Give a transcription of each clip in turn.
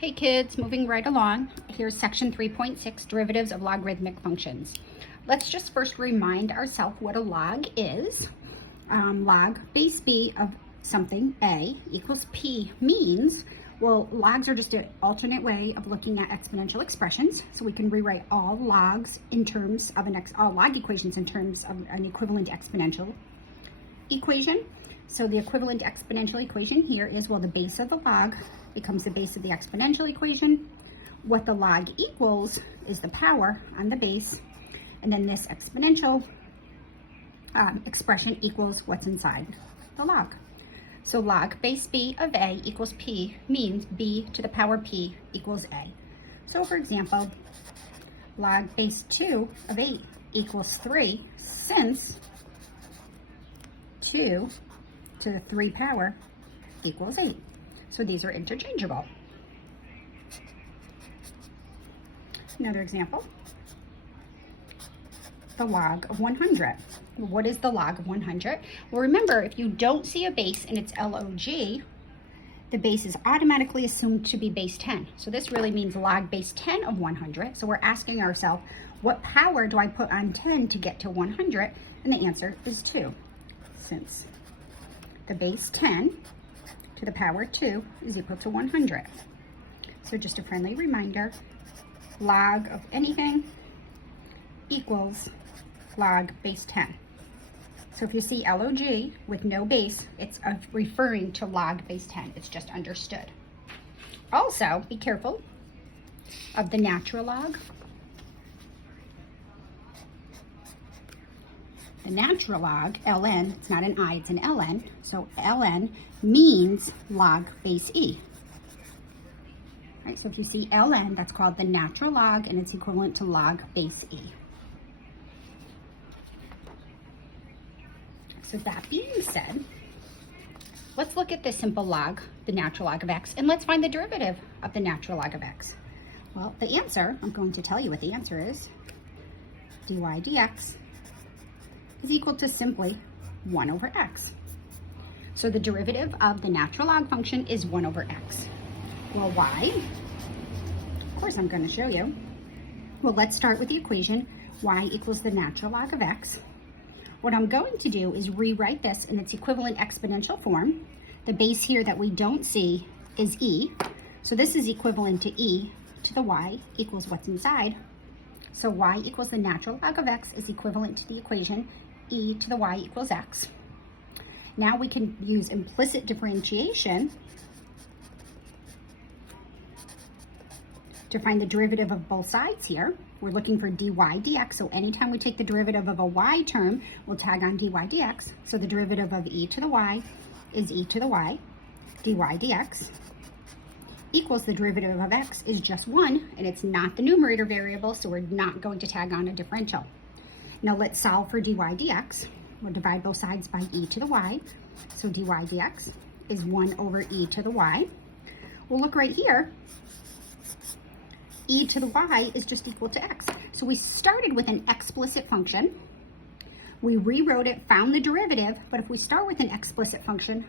Hey kids, moving right along. Here's section 3.6, derivatives of logarithmic functions. Let's just first remind ourselves what a log is. Log base b of something, a, equals p means, well, logs are just an alternate way of looking at exponential expressions. So we can rewrite all logs in terms of all log equations in terms of an equivalent exponential equation. So the equivalent exponential equation here is, well, the base of the log becomes the base of the exponential equation. What the log equals is the power on the base, and then this exponential expression equals what's inside the log. So log base b of a equals p means b to the power p equals a. So for example, log base 2 of 8 equals 3, since 2 to the 3 power equals 8. So these are interchangeable. Another example, the log of 100. What is the log of 100? Well, remember, if you don't see a base and it's log, the base is automatically assumed to be base 10. So this really means log base 10 of 100. So we're asking ourselves, what power do I put on 10 to get to 100? And the answer is 2, since the base 10 to the power 2 is equal to 100. So just a friendly reminder, log of anything equals log base 10. So if you see log with no base, it's referring to log base 10. It's just understood. Also, be careful of the natural log. The natural log, ln, it's not an I, it's an ln. So ln means log base e. Right, so if you see ln, that's called the natural log, and it's equivalent to log base e. So that being said, let's look at the simple log, the natural log of x, and let's find the derivative of the natural log of x. Well, the answer, I'm going to tell you what the answer is. dy dx is equal to simply 1 over x. So the derivative of the natural log function is 1 over x. Well, why? Of course, I'm going to show you. Well, let's start with the equation y equals the natural log of x. What I'm going to do is rewrite this in its equivalent exponential form. The base here that we don't see is e. So this is equivalent to e to the y equals what's inside. So y equals the natural log of x is equivalent to the equation e to the y equals x. Now we can use implicit differentiation to find the derivative of both sides here. We're looking for dy dx, so anytime we take the derivative of a y term, we'll tag on dy dx. So the derivative of e to the y is e to the y, dy dx, equals the derivative of x is just 1, and it's not the numerator variable, so we're not going to tag on a differential. Now let's solve for dy dx. We'll divide both sides by e to the y. So dy dx is 1 over e to the y. We'll look right here. E to the y is just equal to x. So we started with an explicit function. We rewrote it, found the derivative, but if we start with an explicit function,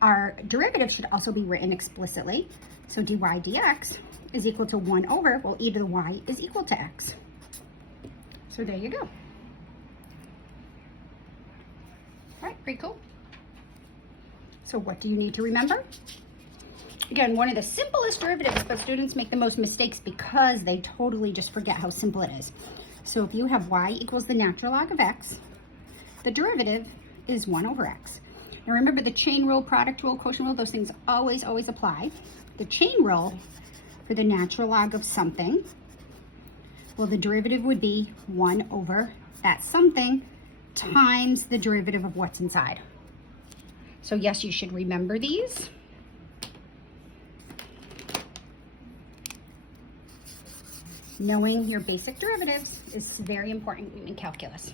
our derivative should also be written explicitly. So dy dx is equal to 1 over, well, e to the y is equal to x. So there you go. All right, pretty cool. So what do you need to remember? Again, one of the simplest derivatives, but students make the most mistakes because they totally just forget how simple it is. So if you have y equals the natural log of x, the derivative is 1 over x. Now remember the chain rule, product rule, quotient rule, those things always apply. The chain rule for the natural log of something, well, the derivative would be 1 over that something times the derivative of what's inside. So yes, you should remember these. Knowing your basic derivatives is very important in calculus.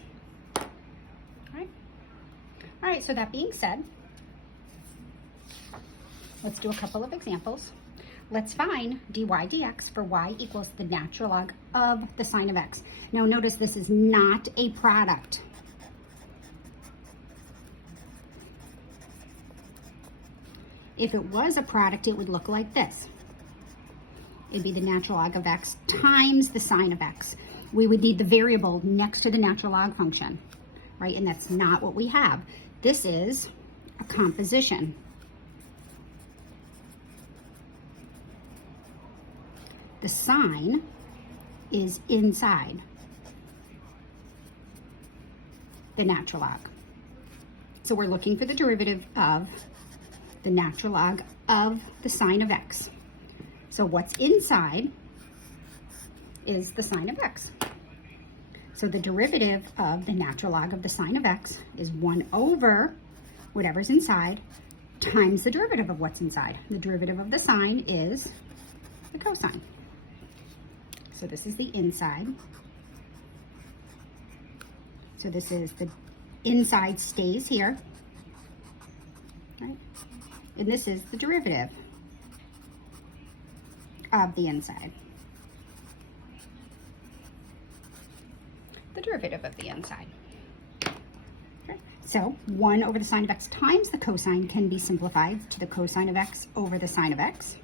All right, so that being said, let's do a couple of examples. Let's find dy dx for y equals the natural log of the sine of x. Now notice this is not a product. If it was a product, it would look like this. It'd be the natural log of x times the sine of x. We would need the variable next to the natural log function, right? And that's not what we have. This is a composition. The sine is inside the natural log. So we're looking for the derivative of the natural log of the sine of x. So what's inside is the sine of x. So the derivative of the natural log of the sine of x is 1 over whatever's inside times the derivative of what's inside. The derivative of the sine is the cosine. So this is the inside. So this is the inside stays here, right? And this is the derivative of the inside. The derivative of the inside. Okay. So 1 over the sine of x times the cosine can be simplified to the cosine of x over the sine of x.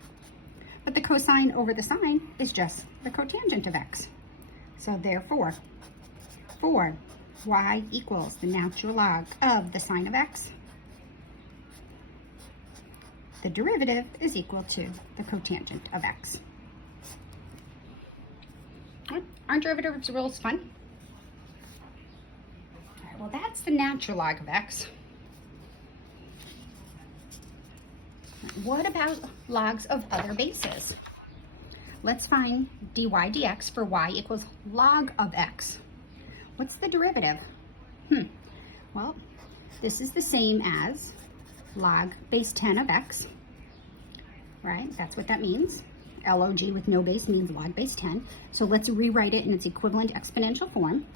But the cosine over the sine is just the cotangent of x. So therefore, for y equals the natural log of the sine of x, the derivative is equal to the cotangent of x. Aren't derivatives rules fun? All right, well, that's the natural log of x. What about logs of other bases? Let's find dy dx for y equals log of x. What's the derivative? Well, this is the same as log base 10 of x, right? That's what that means. Log with no base means log base 10. So let's rewrite it in its equivalent exponential form.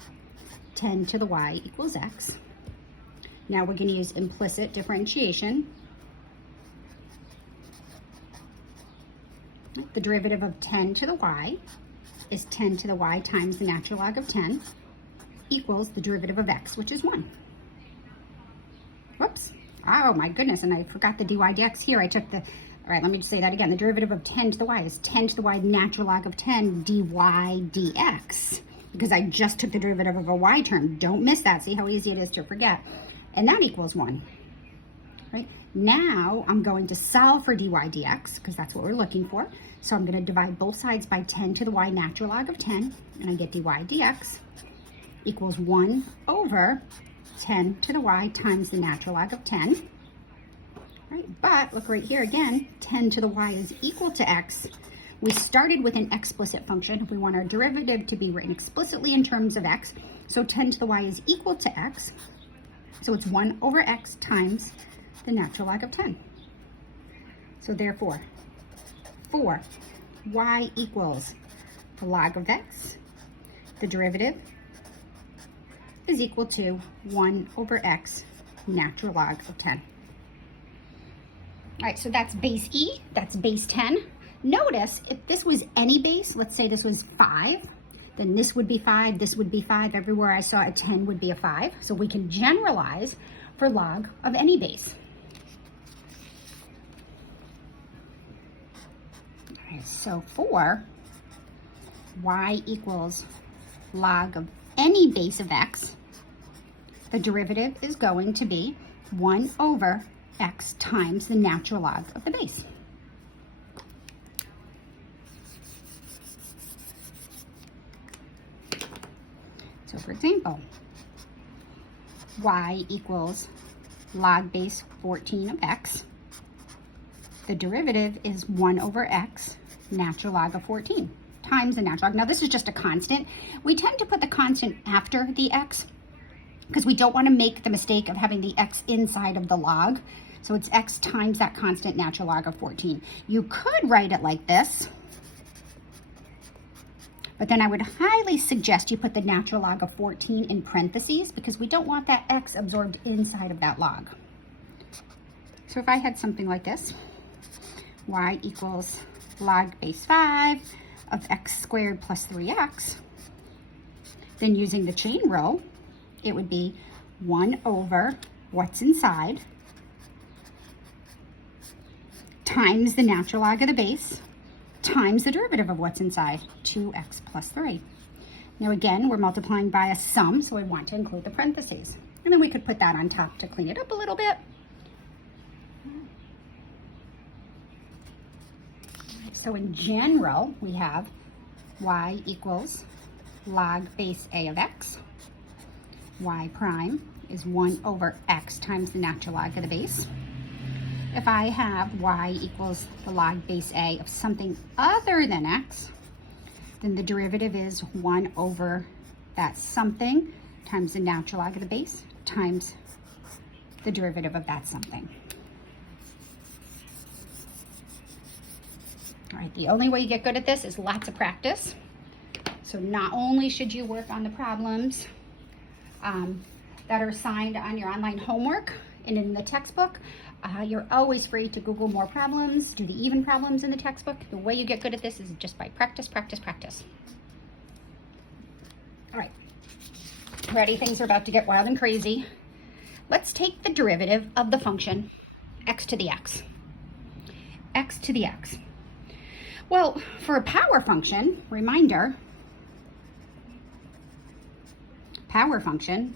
10 to the y equals x. Now we're going to use implicit differentiation. The derivative of 10 to the y is 10 to the y times the natural log of 10 equals the derivative of x, which is 1. Whoops. Oh my goodness, and I forgot the dy dx here. All right, let me just say that again. The derivative of 10 to the y is 10 to the y natural log of 10 dy dx, because I just took the derivative of a y term. Don't miss that. See how easy it is to forget. And that equals 1. Right? Now I'm going to solve for dy dx, because that's what we're looking for. So I'm going to divide both sides by 10 to the y natural log of 10, and I get dy dx equals 1 over 10 to the y times the natural log of 10. Right? But look right here again, 10 to the y is equal to x. We started with an explicit function. We want our derivative to be written explicitly in terms of x. So 10 to the y is equal to x. So it's 1 over x times the natural log of 10. So therefore, for y equals the log of x, the derivative is equal to 1 over x natural log of 10. All right, so that's base e, that's base 10. Notice if this was any base, let's say this was 5, then this would be 5, this would be 5. Everywhere I saw a 10 would be a 5. So we can generalize for log of any base. All right, so for y equals log of any base of x, the derivative is going to be 1 over x times the natural log of the base. So for example, y equals log base 14 of x. The derivative is 1 over x natural log of 14 times the natural log. Now this is just a constant. We tend to put the constant after the x because we don't want to make the mistake of having the x inside of the log. So it's x times that constant natural log of 14. You could write it like this, but then I would highly suggest you put the natural log of 14 in parentheses because we don't want that x absorbed inside of that log. So if I had something like this, y equals log base 5 of x squared plus 3x, then using the chain rule, it would be 1 over what's inside times the natural log of the base times the derivative of what's inside, 2x plus 3. Now again, we're multiplying by a sum, so I want to include the parentheses. And then we could put that on top to clean it up a little bit. So in general, we have y equals log base a of x. Y prime is 1 over x times the natural log of the base. If I have y equals the log base a of something other than x, then the derivative is 1 over that something times the natural log of the base times the derivative of that something. All right, the only way you get good at this is lots of practice. So not only should you work on the problems that are assigned on your online homework and in the textbook, you're always free to Google more problems, do the even problems in the textbook. The way you get good at this is just by practice, practice, practice. All right, ready? Things are about to get wild and crazy. Let's take the derivative of the function x to the x. X to the x. Well, for a power function, reminder, power function,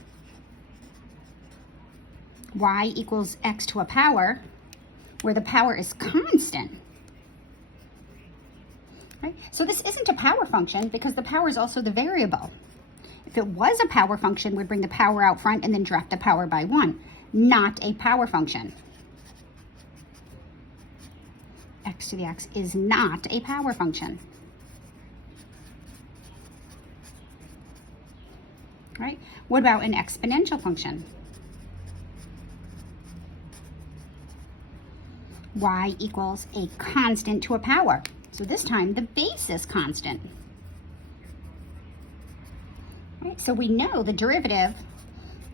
y equals x to a power, where the power is constant. Right? So this isn't a power function because the power is also the variable. If it was a power function, we'd bring the power out front and then drop the power by 1. Not a power function. X to the x is not a power function. Right? What about an exponential function? Y equals a constant to a power. So this time the base is constant. Right? So we know the derivative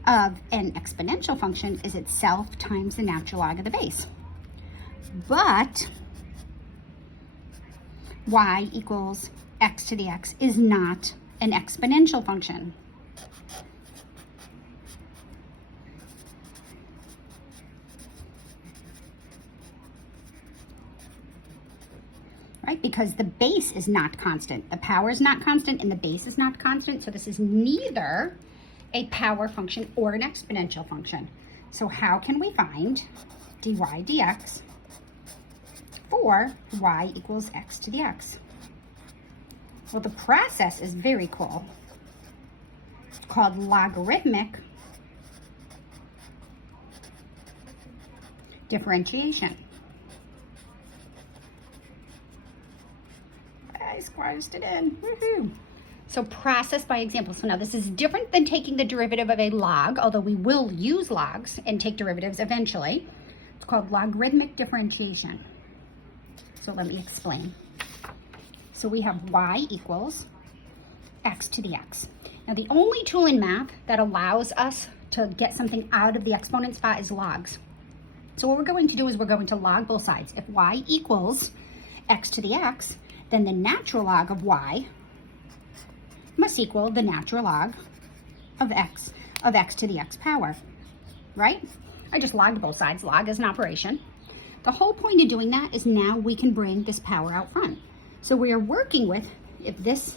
of an exponential function is itself times the natural log of the base. But y equals x to the x is not an exponential function. Right? Because the base is not constant. The power is not constant and the base is not constant. So this is neither a power function or an exponential function. So how can we find dy dx for y equals x to the x? Well, the process is very cool. It's called logarithmic differentiation. I squeezed it in. Woohoo! So process by example. So now this is different than taking the derivative of a log, although we will use logs and take derivatives eventually. It's called logarithmic differentiation. So let me explain. So we have y equals x to the x. Now the only tool in math that allows us to get something out of the exponent spot is logs. So what we're going to do is we're going to log both sides. If y equals x to the x, then the natural log of y must equal the natural log of x to the x power, right? I just logged both sides. Log is an operation. The whole point of doing that is now we can bring this power out front. So we are working with, if this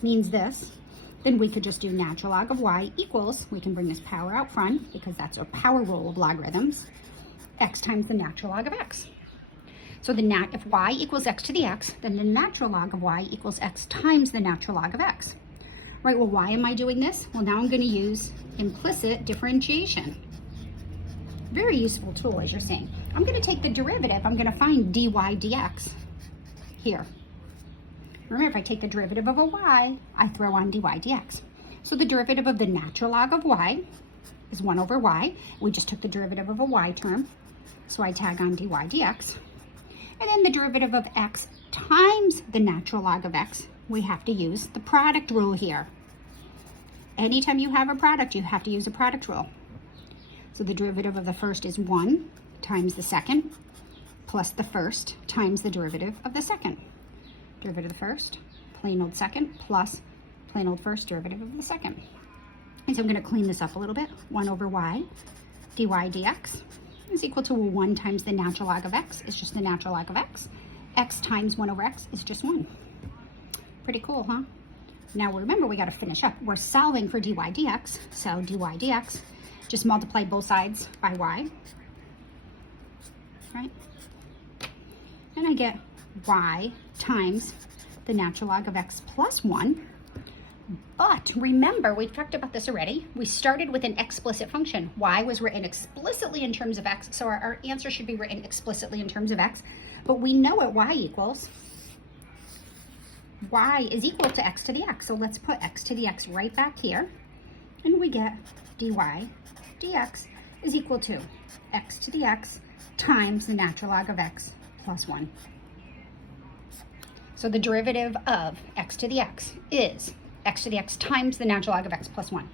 means this, then we could just do natural log of y equals, we can bring this power out front because that's a power rule of logarithms, x times the natural log of x. So if y equals x to the x, then the natural log of y equals x times the natural log of x. Right, well, why am I doing this? Well, now I'm going to use implicit differentiation. Very useful tool, as you're seeing. I'm going to take the derivative. I'm going to find dy dx here. Remember, if I take the derivative of a y, I throw on dy dx. So the derivative of the natural log of y is 1 over y. We just took the derivative of a y term, so I tag on dy dx. And then the derivative of x times the natural log of x, we have to use the product rule here. Anytime you have a product, you have to use a product rule. So the derivative of the first is 1 times the second plus the first times the derivative of the second. Derivative of the first, plain old second, plus plain old first derivative of the second. And so I'm going to clean this up a little bit. 1 over y dy dx is equal to 1 times the natural log of x. It's just the natural log of x. x times 1 over x is just 1. Pretty cool, huh? Now remember, we got to finish up. We're solving for dy dx, so dy dx, just multiply both sides by y, right? And I get y times the natural log of x plus 1. But remember, we've talked about this already. We started with an explicit function. Y was written explicitly in terms of x, so our answer should be written explicitly in terms of x. But we know what y equals. Y is equal to x to the x. So let's put x to the x right back here. And we get dy dx is equal to x to the x times the natural log of x plus 1. So the derivative of x to the x is x to the x times the natural log of x plus 1.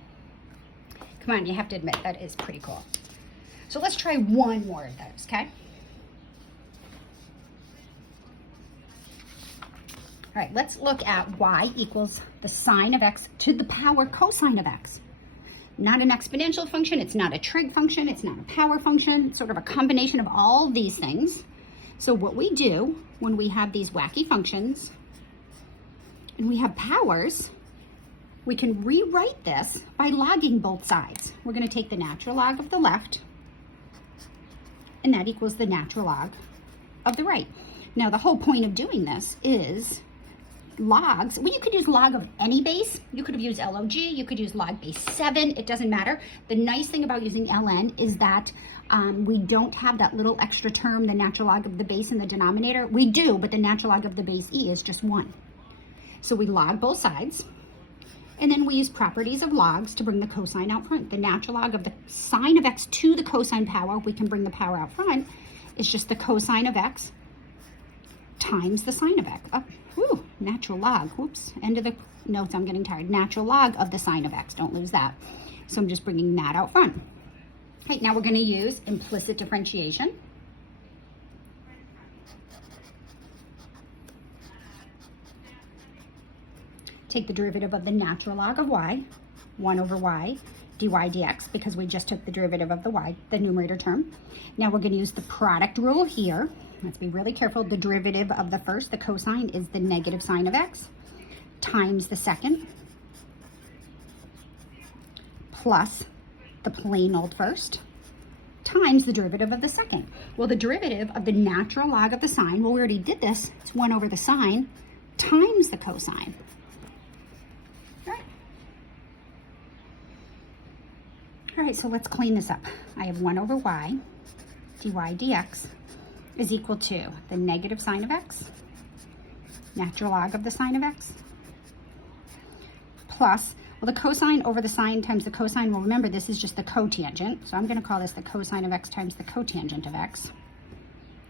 Come on, you have to admit that is pretty cool. So let's try one more of those, okay? All right, let's look at y equals the sine of x to the power cosine of x. Not an exponential function, it's not a trig function, it's not a power function, it's sort of a combination of all these things. So what we do when we have these wacky functions and we have powers, we can rewrite this by logging both sides. We're going to take the natural log of the left, and that equals the natural log of the right. Now, the whole point of doing this is logs. Well, you could use log of any base. You could have used log, you could use log base 7. It doesn't matter. The nice thing about using ln is that we don't have that little extra term, the natural log of the base in the denominator. We do, but the natural log of the base e is just 1. So we log both sides. And then we use properties of logs to bring the cosine out front. The natural log of the sine of x to the cosine power, we can bring the power out front, is just the cosine of x times the sine of x. Natural log, whoops, end of the notes, I'm getting tired. Natural log of the sine of x, don't lose that. So I'm just bringing that out front. Okay, now we're going to use implicit differentiation. Take the derivative of the natural log of y, 1 over y, dy dx, because we just took the derivative of the y, the numerator term. Now we're going to use the product rule here. Let's be really careful. The derivative of the first, the cosine, is the negative sine of x times the second plus the plain old first times the derivative of the second. Well, the derivative of the natural log of the sine, well, we already did this. It's 1 over the sine times the cosine. All right, so let's clean this up. I have 1 over y dy dx is equal to the negative sine of x, natural log of the sine of x, plus, well, the cosine over the sine times the cosine, well, remember, this is just the cotangent, so I'm going to call this the cosine of x times the cotangent of x,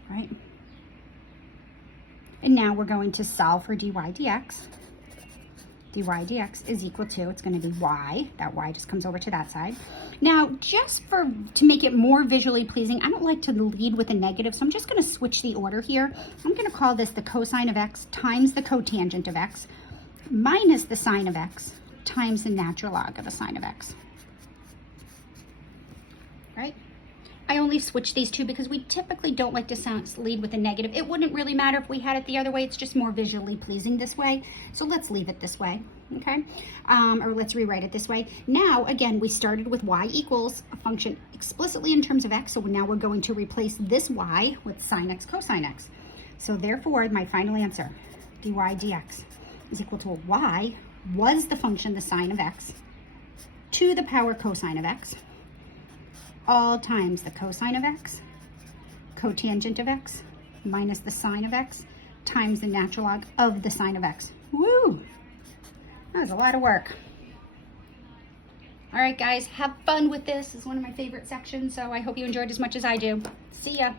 right? And now we're going to solve for dy dx. Dy dx is equal to, it's going to be y, that y just comes over to that side. Now, just to make it more visually pleasing, I don't like to lead with a negative, so I'm just going to switch the order here. I'm going to call this the cosine of x times the cotangent of x minus the sine of x times the natural log of the sine of x. Right? I only switch these two because we typically don't like to lead with a negative. It wouldn't really matter if we had it the other way. It's just more visually pleasing this way. So let's leave it this way, okay? Or let's rewrite it this way. Now, again, we started with y equals a function explicitly in terms of x. So now we're going to replace this y with sine x cosine x. So therefore, my final answer, dy dx, is equal to y was the function, the sine of x, to the power cosine of x, all times the cosine of x, cotangent of x, minus the sine of x, times the natural log of the sine of x. Woo! That was a lot of work. All right, guys, have fun with this. It's one of my favorite sections, so I hope you enjoyed as much as I do. See ya.